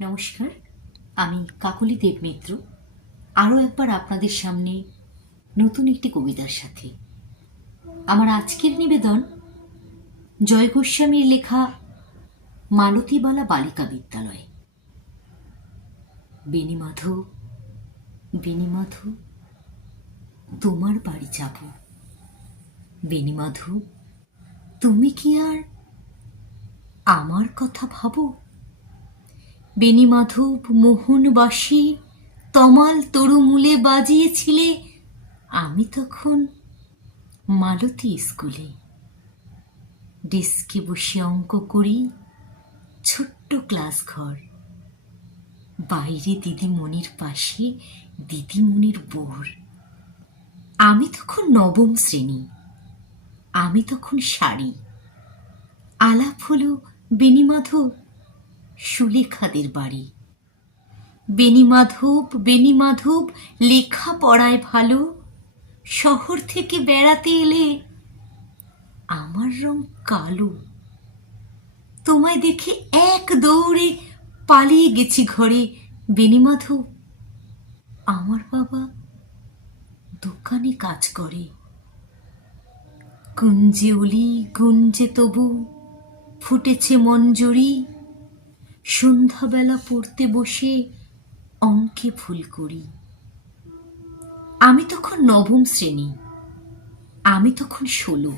নমস্কার, আমি কাকলি দেব মিত্র। আরও একবার আপনাদের সামনে নতুন একটি কবিতার সাথে। আমার আজকের নিবেদন জয় গোস্বামীর লেখা মালতীবালা বালিকা বিদ্যালয়। বেনিমাধব বেনিমাধব তোমার বাড়ি যাব। বেনিমাধব তুমি কি আর আমার কথা ভাবো? বেনিমাধব মোহনবাসী তমাল তরুমূলে বাজিয়েছিলে আমি তখন মালতী স্কুলে। ডেস্কে বসে অঙ্ক করি, ছোট্ট ক্লাস ঘর বাইরে দিদিমণির পাশে দিদিমণির বোর। আমি তখন নবম শ্রেণি, আমি তখন শাড়ি। আলাপ হলো বেনিমাধব সুলেখাদের বাড়ি। বেনিমাধব বেনিমাধব লেখা পড়ায় ভালো। শহর থেকে বেড়াতে এলে আমার রং কালো। তোমায় দেখে এক দৌড়ে পালিয়ে গেছি ঘরে বেনিমাধব আমার বাবা দোকানে কাজ করে। গুঞ্জে অলি গুঞ্জে তবু, ফুটেছে মঞ্জুরি। সন্ধ্যাবেলা পড়তে বসে অঙ্কে ভুল করি। আমি তখন নবম শ্রেণি, আমি তখন ষোলো।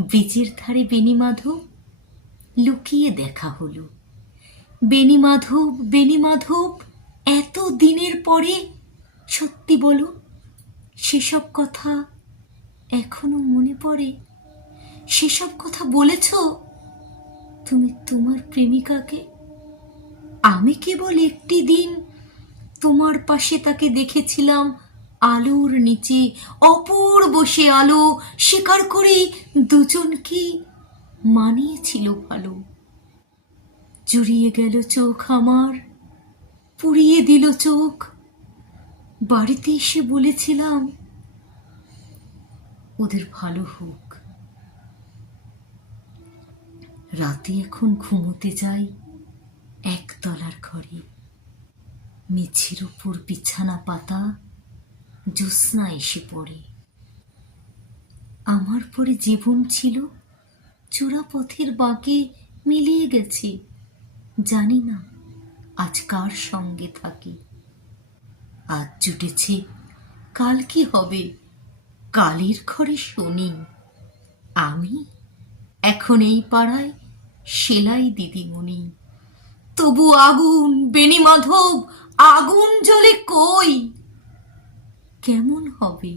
ব্রিজের ধারে বেনিমাধব লুকিয়ে দেখা হলো। বেনিমাধব বেনিমাধব এত দিনের পরে সত্যি বলো, সেসব কথা এখনও মনে পড়ে? সেসব কথা বলেছ? তুমি তোমার প্রেমিকাকে, আমি কেবল একটি দিন তোমার পাশে তাকে দেখেছিলাম আলোর নিচে অপূর বসে আলো স্বীকার করি দুজন কি মানিয়েছিল ভালো। জুড়িয়ে গেল চোখ আমার, পুড়িয়ে দিল চোখ। বাড়িতে এসে বলেছিলাম, ওদের ভালো হোক। রাতে এখন ঘুমোতে যাই একতলার ঘরে। মেঝের উপর বিছানা পাতা জ্যোৎস্না এসে পড়ে। আমার পরে জীবন ছিল চূড়া পথের বাঁকে মিলিয়ে গেছে। জানি না আজ কার সঙ্গে থাকি। আজ জুটেছে কাল কি হবে? কালের ঘরে শুনি আমি এখন এই পাড়ায় সেলাই দিদিমণি। তবু আগুন বেনি মাধব, আগুন জ্বলে কই? কেমন হবে?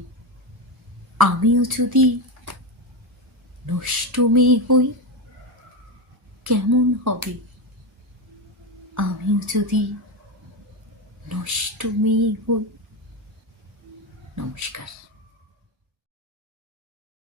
আমিও যদি নষ্ট মেয়ে হই, কেমন হবে? আমিও যদি নষ্ট মেয়ে হই। নমস্কার।